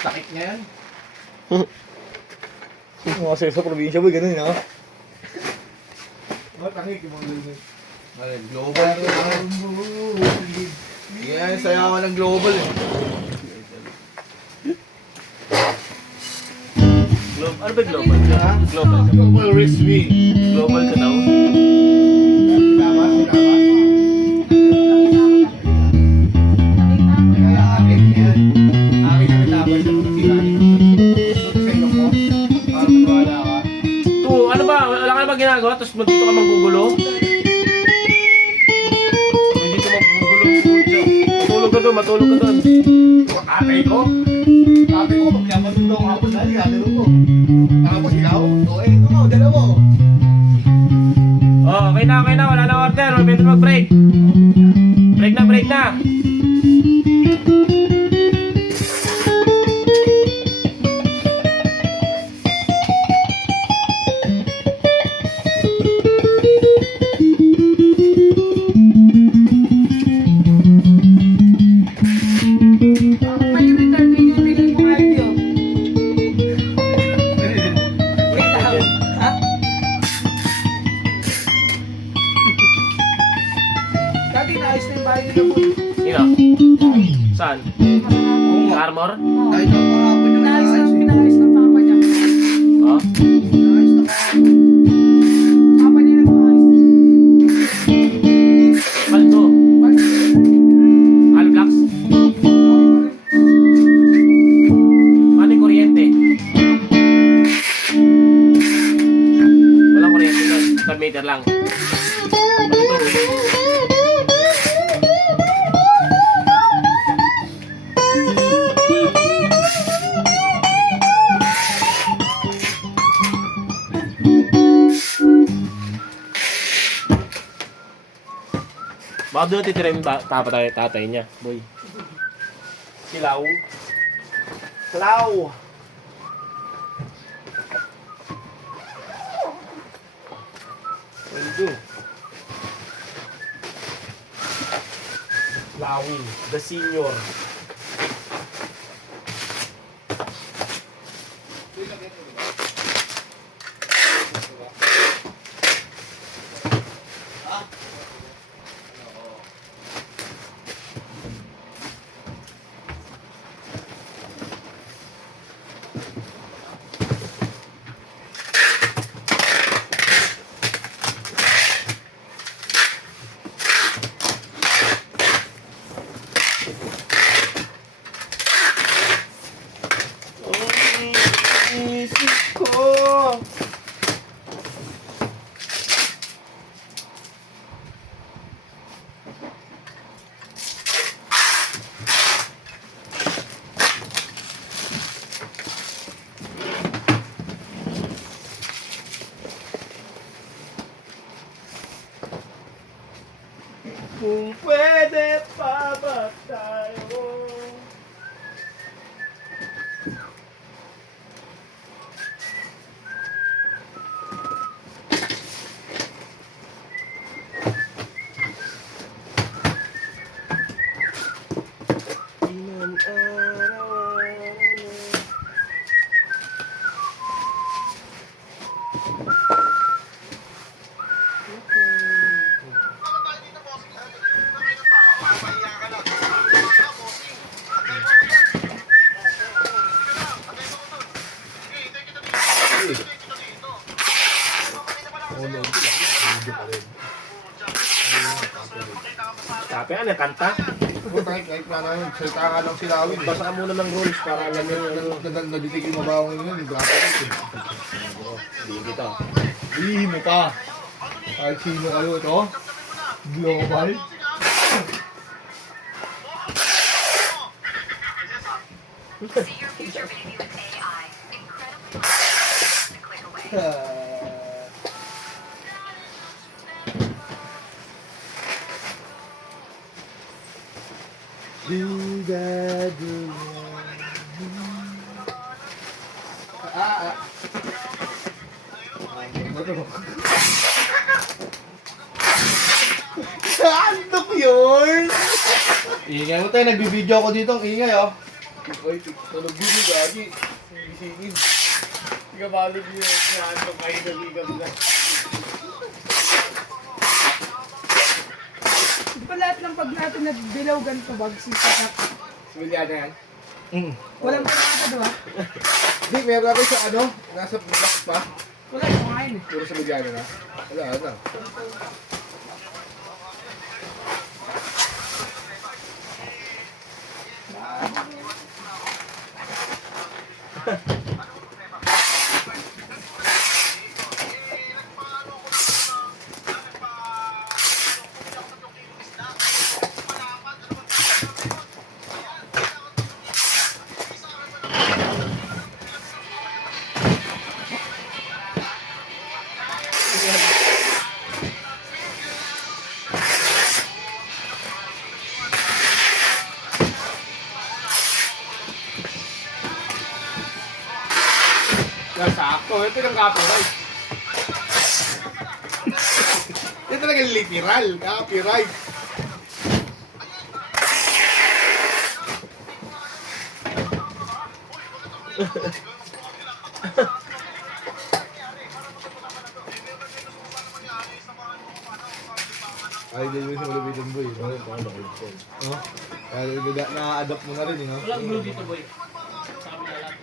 Sakit niya yan. Kasi sa probinsya boy, ganun yun, ha? Global ko. Yan, sayawan ng global eh. Ano ba global? Ha? Global ka. Global Risby. Global ka daw. Kaya akin yan. Akin yung tabas sa mga sirain. Gusto sa ilong mo. Para maniwala ka. Ano ba? Wala ka naman ginagawa? Tapos dito ka manggugulo? Dito manggugulo. Matulog ka doon, matulog ka doon. Tatay ko? Tatay ko, magyaman daw ako dahil gagawin ko. Tapos ikaw? O eh, ito mo, dalawa ko. Oh, okay na. Wala na order. Pwede mag-break. Break na. May return din yung binili mo ngayon yun. Wait lang. Ha? Dati naayos na yung bahay nila po. Sino? Saan? Sa Armor? Kahit ang kahapon yung Pinaayos ng papa niya. Oh? Ayos na kahapon. Papa niya nag-aayos. Palto. Alblocks? Paano yung kuryente? Walang kuryente doon. 1 meter lang. Baka doon titira yung tatay niya, boy. Silaw. Wendo. Lawin, the senior. Isip ko. Kung pwede pa ba tayo? Ilang araw na. Sabi ano, kanta? Kahit na namin, salita ka lang sila awin. Basa ka muna ng rules para alam nyo ano. Naditigil mo ba ako ngayon? Grabe rin. Hindi kita. Ihi mo pa. Kahit sino kayo ito? Global? See your future baby with AI. Incredibly fast, a click away. Saan yun? Ingay mo tayo, nagbibideo ako dito, ang ingay oh. Uy, tulog video, gagi. Singin. Hindi ka balog yun. Saan ko kayo naligaw na. Di ba lahat ng pag natin nagdilaw ganito bag sisakat? Sibilyana yan? Walang pagkaka diba? Hindi, meron ako sa ano, nasa box pa. Wala yung kumain eh. Puro sibilyana na. Wala, ano. Yan, sakto. Ito yung copyright. Ito talaga literal. Copyright. Ay, hindi yung lumitin boy. No? Kaya na-adapt mo na rin, no? Walang blue dito, boy. Sa kabila lang.